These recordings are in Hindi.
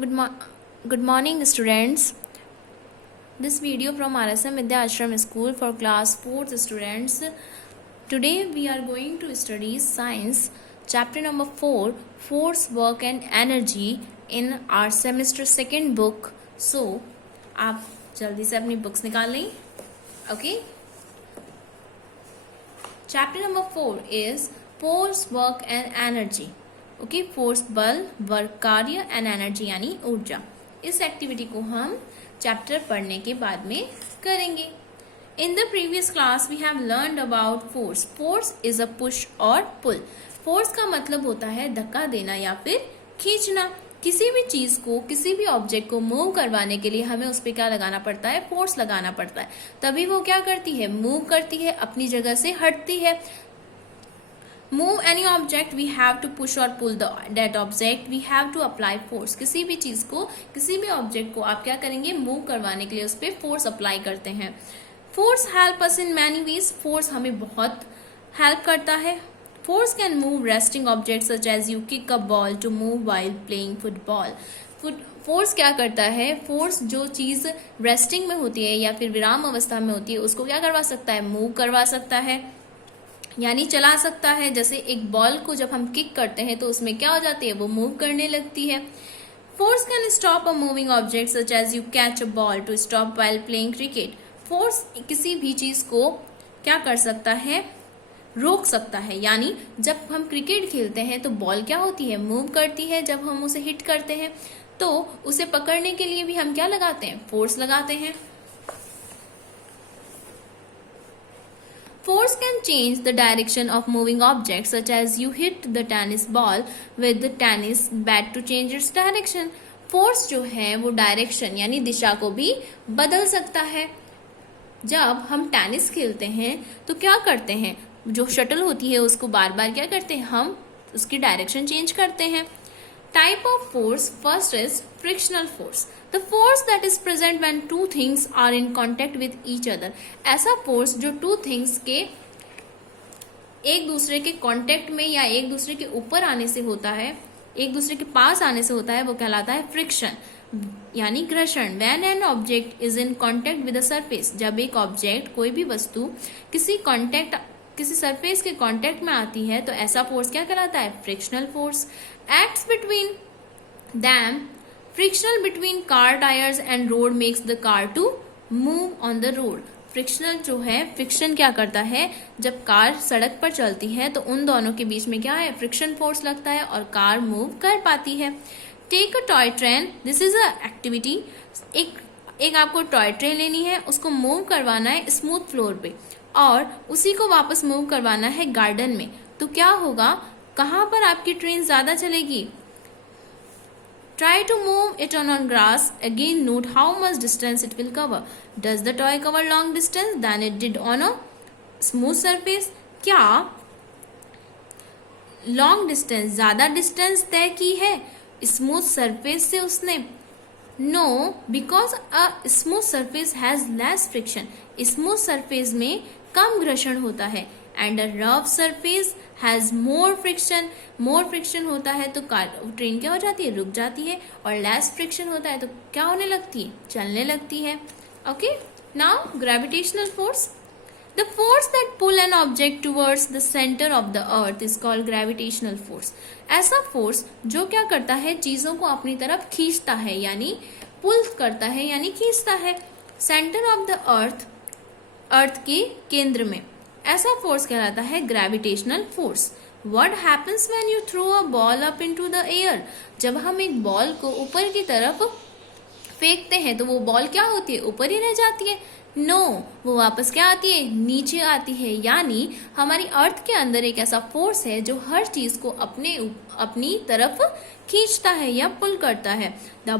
Good morning, students. This video from RSM Vidya Ashram School for class 4th students. Today we are going to study science chapter number 4, force, work and energy in our semester 2nd book. So आप जल्दी से अपनी books निकाल लें. Okay. Chapter number 4 is force, work and energy. Okay, force बल, वर्क कार्य एंड एनर्जी यानी ऊर्जा. इस एक्टिविटी को हम चैप्टर पढ़ने के बाद में करेंगे. In the previous class we have learned about force. Force is a push और पुल. फोर्स का मतलब होता है धक्का देना या फिर खींचना. किसी भी चीज को, किसी भी ऑब्जेक्ट को मूव करवाने के लिए हमें उस पर क्या लगाना पड़ता है? फोर्स लगाना पड़ता है. तभी वो क्या करती है? मूव करती है, अपनी जगह से हटती है. Move any object, we have to push or pull that object. We have to apply force. किसी भी चीज को, किसी भी ऑब्जेक्ट को आप क्या करेंगे? मूव करवाने के लिए उस पर फोर्स अप्लाई करते हैं. Force help us in many ways. Force हमें बहुत हेल्प करता है. Force can move resting object such as you kick a ball to move while playing football. Force क्या करता है? फोर्स जो चीज रेस्टिंग में होती है या फिर विराम अवस्था में होती है उसको क्या करवा सकता है? मूव करवा सकता है यानी चला सकता है. जैसे एक बॉल को जब हम किक करते हैं तो उसमें क्या हो जाती है? वो मूव करने लगती है. Force can stop a moving object such as you catch a ball to stop while playing cricket. Force किसी भी चीज को क्या कर सकता है? रोक सकता है. यानी जब हम क्रिकेट खेलते हैं तो बॉल क्या होती है? मूव करती है. जब हम उसे हिट करते हैं तो उसे पकड़ने के लिए भी हम क्या लगाते हैं? फोर्स लगाते हैं. Force can change the direction of moving objects such as you hit the tennis ball with the tennis bat to change its direction. Force जो है वो डायरेक्शन यानी दिशा को भी बदल सकता है. जब हम टेनिस खेलते हैं तो क्या करते हैं? जो शटल होती है उसको बार बार क्या करते हैं? हम उसकी डायरेक्शन चेंज करते हैं. Type of force, first is frictional force. The force that is present when two things are in contact with each other. ऐसा force जो two things के एक दूसरे के कांटेक्ट में या एक दूसरे के ऊपर आने से होता है, एक दूसरे के पास आने से होता है, वो कहलाता है फ्रिक्शन यानी घर्षण. When an object is in contact with a surface, जब एक ऑब्जेक्ट, कोई भी वस्तु किसी सरफेस के कांटेक्ट में आती है तो ऐसा फोर्स क्या कहलाता है? Frictional force. Acts between them. Frictional between car tyres and road makes the car to move on the road. Frictional जो है, फ्रिक्शन क्या करता है? जब कार सड़क पर चलती है तो उन दोनों के बीच में क्या है? फ्रिक्शन फोर्स लगता है और कार मूव कर पाती है. Take a toy train. This is a activity. एक आपको टॉय ट्रेन लेनी है, उसको मूव करवाना है स्मूथ फ्लोर पे और उसी को वापस मूव करवाना है गार्डन में. तो क्या होगा? कहाँ पर आपकी ट्रेन ज्यादा चलेगी? Try to move it on grass. Again note how much distance it will cover. Does the toy cover long distance then it did on a smooth surface. क्या लॉन्ग डिस्टेंस, ज्यादा डिस्टेंस तय की है स्मूथ सरफेस से उसने? No, because a smooth surface has less friction. Smooth surface में कम घर्षण होता है and a rough surface has more friction. More friction होता है तो ट्रेन क्या हो जाती है? रुक जाती है. और लेस फ्रिक्शन होता है तो क्या होने लगती है? चलने लगती है. Okay, now gravitational force. The force that pull an object towards the centre of the earth is called gravitational force. ऐसा फोर्स जो क्या करता है? चीजों को अपनी तरफ खींचता है यानी पुल करता है यानी खींचता है. सेंटर ऑफ द अर्थ के केंद्र में. ऐसा फोर्स कहलाता है gravitational force. What happens when you throw a ball up into the air? जब हम एक बॉल को ऊपर की तरफ फेंकते हैं तो वो बॉल क्या होती है? ऊपर ही रह जाती है? नो, वो वापस क्या आती है? नीचे आती है. यानी हमारी अर्थ के अंदर एक ऐसा फोर्स है जो हर चीज को अपनी तरफ खींचता है या पुल करता है. The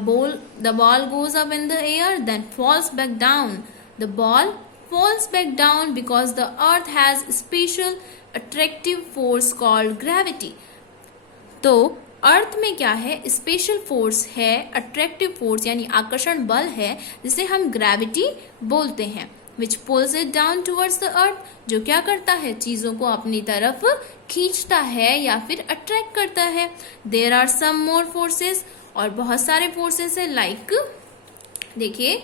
ball goes up in the air then falls back down. The ball falls back down because the earth has special attractive force called gravity. तो अर्थ में क्या है? स्पेशल फोर्स है, अट्रैक्टिव फोर्स यानी आकर्षण बल है जिसे हम ग्रेविटी बोलते हैं. Which pulls it down towards the earth, जो क्या करता है? चीजों को अपनी तरफ खींचता है या फिर अट्रैक्ट करता है. There are some more forces और बहुत सारे फोर्सेस है लाइक देखिए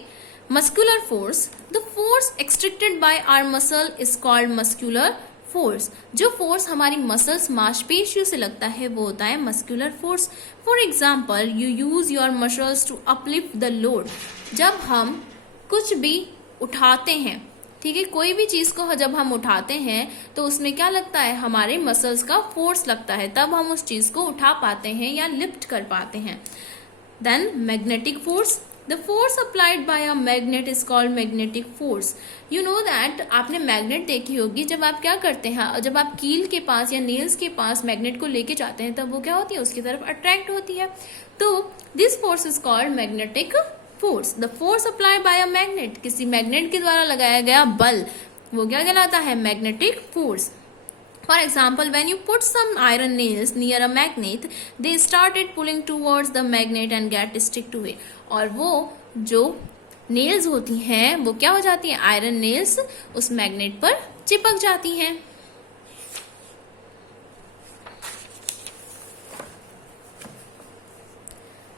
muscular force, the force extracted by our muscle is called muscular force. जो फोर्स हमारी मसल्स मांसपेशियों से लगता है वो होता है muscular force. For example you use your muscles to uplift the load. जब हम कुछ भी उठाते हैं, ठीक है, कोई भी चीज को जब हम उठाते हैं तो उसमें क्या लगता है, हमारे मसल्स का फोर्स लगता है, तब हम उस चीज को उठा पाते हैं या लिफ्ट कर पाते हैं। Then magnetic force, the force applied by a magnet is called magnetic force. You know that, आपने मैग्नेट देखी होगी, जब आप क्या करते हैं, जब आप कील के पास या नेल्स के पास मैग्नेट को लेके जाते हैं तब वो क्या होती है, उसकी तरफ अट्रैक्ट होती है। तो this force is called magnetic force. The force applied by a magnet, किसी मैग्नेट के द्वारा लगाया गया बल, वो क्या कहलाता है, magnetic force. For example, when you put some iron nails near a magnet, they started pulling towards the magnet and get stick to it. और वो जो नेल्स होती हैं वो क्या हो जाती हैं, आयरन नेल्स उस मैग्नेट पर चिपक जाती हैं।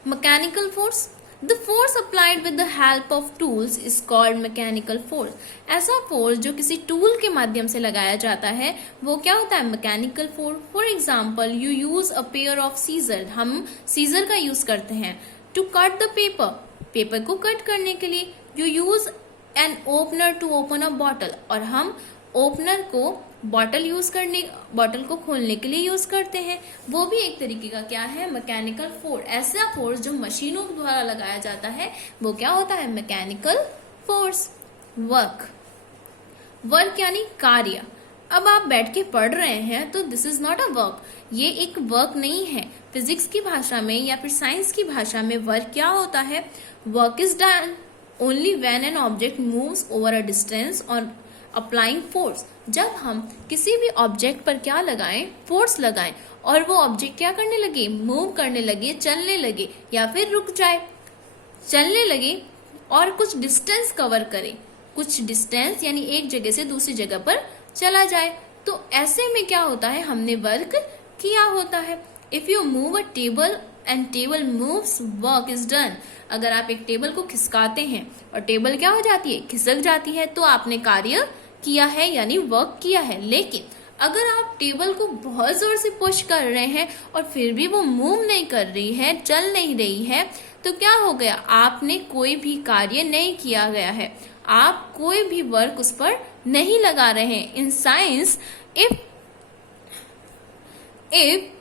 Mechanical force, the force applied with the help of tools is called mechanical force. ऐसा फोर्स जो किसी टूल के माध्यम से लगाया जाता है वो क्या होता है, mechanical force. For example you use a pair of scissor, हम सीजर का यूज करते हैं to cut the paper, paper को कट करने के लिए। You use an opener to open a bottle, और हम ओपनर को बॉटल को खोलने के लिए यूज करते हैं। वो भी एक तरीके का क्या है, मैकेनिकल फोर्स। ऐसा फोर्स जो मशीनों द्वारा लगाया जाता है वो क्या होता है, मैकेनिकल फोर्स। वर्क यानी कार्य। अब आप बैठ के पढ़ रहे हैं तो this is not a work, ये एक वर्क नहीं है। फिजिक्स की भाषा में या फिर साइंस की भाषा में वर्क क्या होता है, work is done only when an object moves over a distance और अप्लाइंग फोर्स। जब हम किसी भी ऑब्जेक्ट पर क्या लगाएं, फोर्स लगाएं, और वो ऑब्जेक्ट क्या करने लगे, मूव करने लगे, चलने लगे, या फिर रुक जाए, चलने लगे और कुछ डिस्टेंस कवर करे, कुछ डिस्टेंस यानी एक जगह से दूसरी जगह पर चला जाए, तो ऐसे में क्या होता है, हमने वर्क किया होता है। If you move a table and table moves, work is done. अगर आप एक टेबल को खिसकाते हैं और टेबल क्या हो जाती है, खिसक जाती है, तो आपने कार्य किया है यानी वर्क किया है। लेकिन अगर आप टेबल को बहुत जोर से पुश कर रहे हैं और फिर भी वो मूव नहीं कर रही है, चल नहीं रही है, तो क्या हो गया, आपने कोई भी कार्य नहीं किया गया है, आप कोई भी वर्क उस पर नहीं लगा रहे हैं। In science if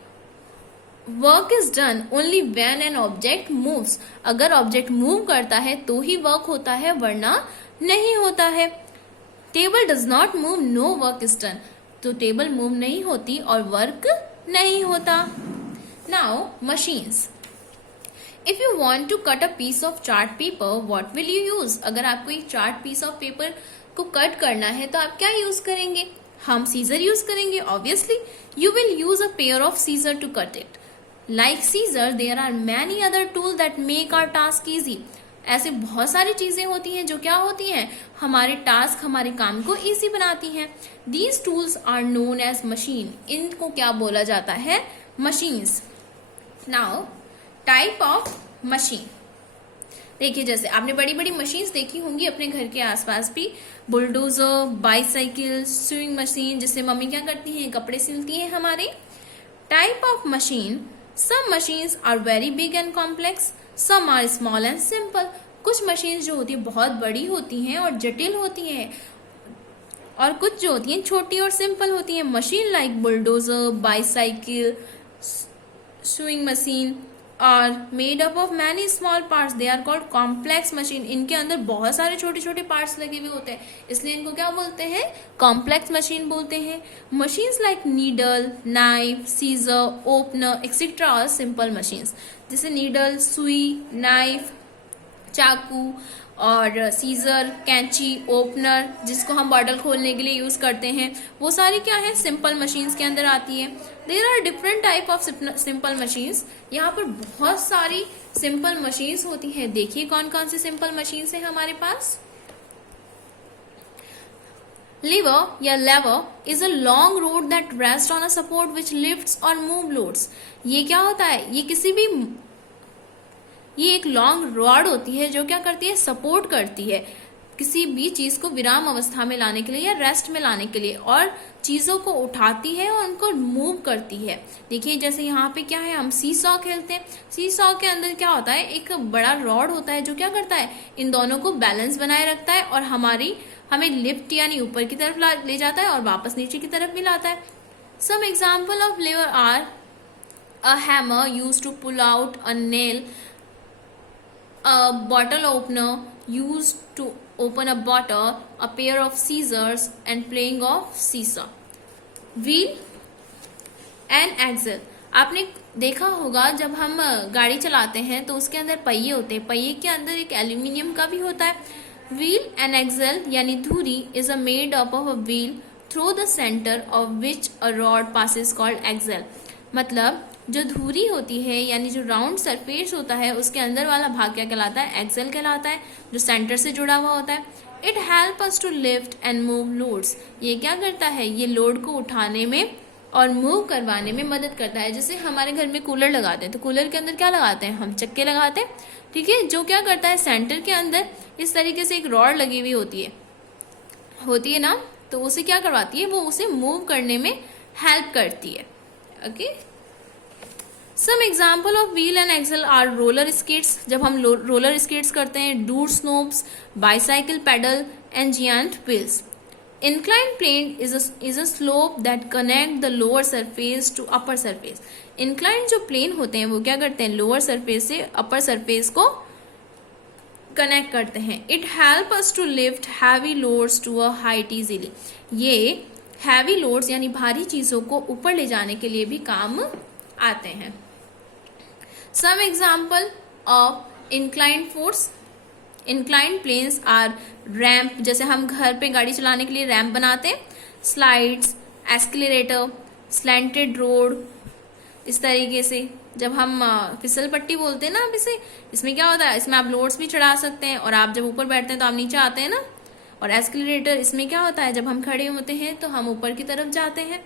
work is done only when an object moves, अगर ऑब्जेक्ट मूव करता है तो ही वर्क होता है, वरना नहीं होता है। Table does not move, no work is done, तो टेबल मूव नहीं होती और वर्क नहीं होता। Now machines, if you want to cut a piece of chart paper, what will you use. अगर आपको एक चार्ट पीस ऑफ पेपर को कट करना है तो आप क्या यूज करेंगे, हम सीजर यूज करेंगे obviously. You will use a pair of scissor to cut it. Like scissor there are many other tool that make our task easy. ऐसे बहुत सारी चीजें होती हैं जो क्या होती हैं, हमारे टास्क, हमारे काम को इजी बनाती हैं। These tools are known as machine, इनको क्या बोला जाता है, machines. Now type of machine, देखिए जैसे आपने बड़ी बड़ी मशीन्स देखी होंगी अपने घर के आसपास भी, बुलडोजर, बाइसाइकिल, स्विंग मशीन, जिससे मम्मी क्या करती हैं, कपड़े सिलती हैं हमारे। Type of machine, some machines are very big and complex, some are small and simple. कुछ मशीन्स जो होती है बहुत बड़ी होती हैं और जटिल होती हैं, और कुछ जो होती हैं छोटी और सिंपल होती हैं। Machine like bulldozer, bicycle, sewing machine are made up of many small parts, they are called complex machine. इनके अंदर बहुत सारे छोटे छोटे पार्ट्स लगे हुए होते हैं, इसलिए इनको क्या बोलते हैं, कॉम्प्लेक्स मशीन बोलते हैं। Machines like needle, knife, scissor, opener etcetera are simple machines. जैसे नीडल, सुई, नाइफ, चाकू और सीजर, कैंची, ओपनर, जिसको हम बॉटल खोलने के लिए यूज करते हैं, वो सारी क्या है, सिंपल मशीन्स के अंदर आती है। There are different type of simple machines. यहाँ पर बहुत सारी सिंपल मशीन्स होती हैं। देखिए कौन कौन सी सिंपल मशीन्स हैं हमारे पास। लीवर या lever is a long rod that rest on a support which lifts और मूव लोड्स। ये क्या होता है, ये किसी भी ये एक लॉन्ग रॉड होती है जो क्या करती है, सपोर्ट करती है किसी भी चीज को विराम अवस्था में लाने के लिए या रेस्ट में लाने के लिए, और चीजों को उठाती है और उनको मूव करती है। देखिए जैसे यहाँ पे क्या है, हम सी सॉ खेलते हैं। सी सॉ के अंदर क्या होता है, एक बड़ा रॉड होता है जो क्या करता है, इन दोनों को बैलेंस बनाए रखता है और हमें लिफ्ट यानी ऊपर की तरफ ले जाता है और वापस नीचे की तरफ भी लाता है। Some example of lever are a hammer used to pull out a nail, a bottle opener used to open a bottle, a pair of scissors, and playing of seesaw. Wheel and axle. आपने देखा होगा जब हम गाड़ी चलाते हैं तो उसके अंदर पहिए होते हैं, पहिए के अंदर एक एल्यूमिनियम का भी होता है। व्हील एंड एक्सल यानी धुरी is a made up of a wheel through the centre of which a rod passes called axle. मतलब जो धुरी होती है यानी जो राउंड सरफेस होता है उसके अंदर वाला भाग क्या कहलाता है, एक्सल कहलाता है, जो सेंटर से जुड़ा हुआ होता है। It help us to lift and move loads. ये क्या करता है, ये लोड को उठाने में और मूव करवाने में मदद करता है। जैसे हमारे घर में कूलर लगाते हैं तो कूलर के अंदर क्या लगाते हैं, हम चक्के लगाते हैं, ठीक है, जो क्या करता है सेंटर के अंदर इस तरीके से एक रॉड लगी हुई होती है ना, तो उसे क्या करवाती है, वो उसे मूव करने में हेल्प करती है। Okay, some example of wheel and axle are roller skates. जब हम रोलर स्केट्स करते हैं, door knobs, bicycle pedal and giant wheels. Inclined plane is a slope that connect the lower surface to upper surface. Inclined जो प्लेन होते हैं वो क्या करते हैं, लोअर सरफेस से अपर सरफेस को कनेक्ट करते हैं। It help us to lift heavy loads to a height easily. ये हैवी लोड्स यानी भारी चीजों को ऊपर ले जाने के लिए भी काम आते हैं। Some example of inclined force. Inclined planes are ramp, जैसे हम घर पे गाड़ी चलाने के लिए रैम्प बनाते हैं, स्लाइड्स, एस्केलेटर, स्लैंटेड रोड, इस तरीके से। जब हम फिसल पट्टी बोलते हैं ना, अब इसमें क्या होता है, इसमें आप लोड्स भी चढ़ा सकते हैं और आप जब ऊपर बैठते हैं तो आप नीचे आते हैं ना। और एस्केलेटर इसमें क्या होता है, जब हम खड़े होते हैं तो हम ऊपर की तरफ जाते हैं।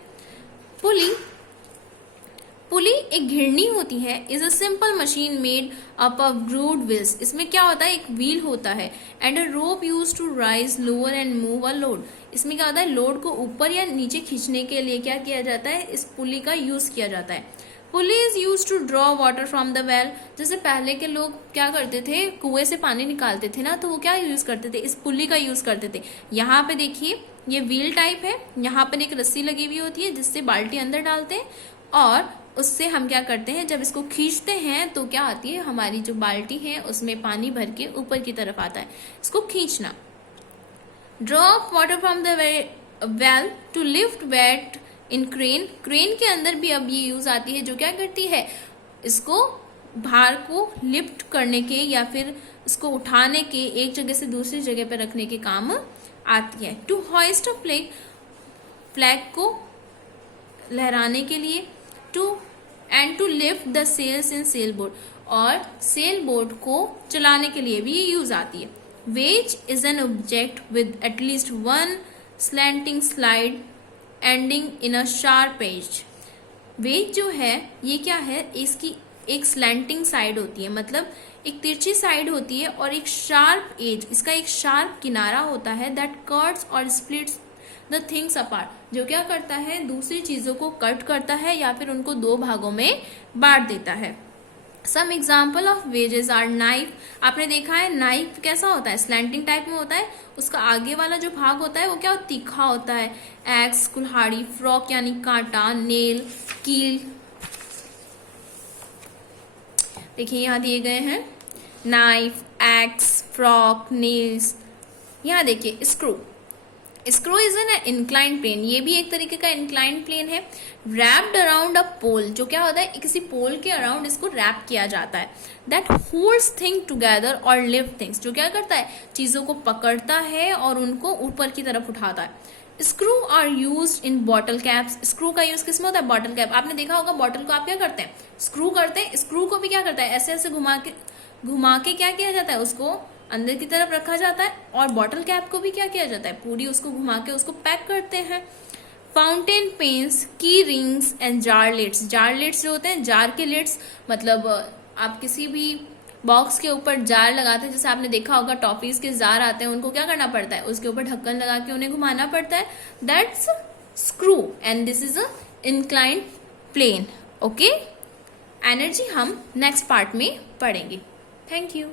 पुली एक घिरनी होती है, is a simple machine made up of grooved wheels. इसमें क्या होता है, एक व्हील होता है and a rope used to raise lower and move a load. इसमें क्या होता है, लोड को ऊपर या नीचे खींचने के लिए क्या किया जाता है, इस पुली का यूज किया जाता है। Pulley is use to draw water from the well. जैसे पहले के लोग क्या करते थे, कुएं से पानी निकालते थे ना, तो वो क्या यूज करते थे, इस पुली का यूज करते थे। यहाँ पे देखिए ये व्हील टाइप है, यहाँ पर एक रस्सी लगी हुई होती है जिससे बाल्टी अंदर डालते हैं और उससे हम क्या करते हैं, जब इसको खींचते हैं तो क्या आती है, हमारी जो बाल्टी है उसमें पानी भर के ऊपर की तरफ आता है। इसको खींचना। Drop water from the well to lift weight in crane. Crane के अंदर भी अब ये यूज आती है, जो क्या करती है, इसको भार को लिफ्ट करने के या फिर इसको उठाने के, एक जगह से दूसरी जगह पर रखने के काम आती है। टू हॉइस्ट अ फ्लैग को लहराने के लिए। To lift the sails in sail boat, और सेल बोट को चलाने के लिए भी ये यूज आती है। Wedge is an object with at least one slanting slide ending in a sharp edge. Wedge जो है ये क्या है, इसकी एक स्लैंटिंग साइड होती है, मतलब एक तिरछी साइड होती है और एक शार्प एज, इसका एक शार्प किनारा होता है, दैट कट्स और स्प्लिट्स द थिंग्स अपार्ट, जो क्या करता है, दूसरी चीजों को कट करता है या फिर उनको दो भागों में बांट देता है। Some example of wedges are knife. आपने देखा है नाइफ कैसा होता है, स्लैंटिंग टाइप में होता है, उसका आगे वाला जो भाग होता है वो क्या तीखा होता है। एक्स, कुल्हाड़ी, फ्रॉक यानी कांटा, नेल, कील। देखिए यहाँ दिए गए हैं नाइफ, एक्स, फ्रॉक, नेल्स। यहाँ देखिए screw. Screw is an inclined plane, ये भी एक तरीके का इंक्लाइंड प्लेन है। रैप्ड अराउंड अ पोल, जो क्या होता है, किसी पोल के अराउंड इसको रैप किया जाता है। दैट होल्ड्स थिंग टुगेदर और लिफ्ट थिंग्स, जो क्या करता है, चीजों को पकड़ता है और उनको ऊपर की तरफ उठाता है। Screw are used in bottle caps. Screw का यूज किसमें होता है, बॉटल कैप। आपने देखा होगा बॉटल को आप क्या करते हैं, स्क्रू करते हैं। स्क्रू को भी क्या करता है, ऐसे ऐसे घुमा के क्या किया जाता है, उसको अंदर की तरफ रखा जाता है। और बॉटल कैप को भी क्या किया जाता है, पूरी उसको घुमा के उसको पैक करते हैं। Fountain pens, key rings and jar lids. Jar lids जो होते हैं, जार के लिड्स, मतलब आप किसी भी बॉक्स के ऊपर जार लगाते हैं, जैसे आपने देखा होगा टॉफीज के जार आते हैं, उनको क्या करना पड़ता है, उसके ऊपर ढक्कन लगा के उन्हें घुमाना पड़ता है, that's screw and this is a inclined plane. Okay, energy हम नेक्स्ट पार्ट में पढ़ेंगे। Thank you.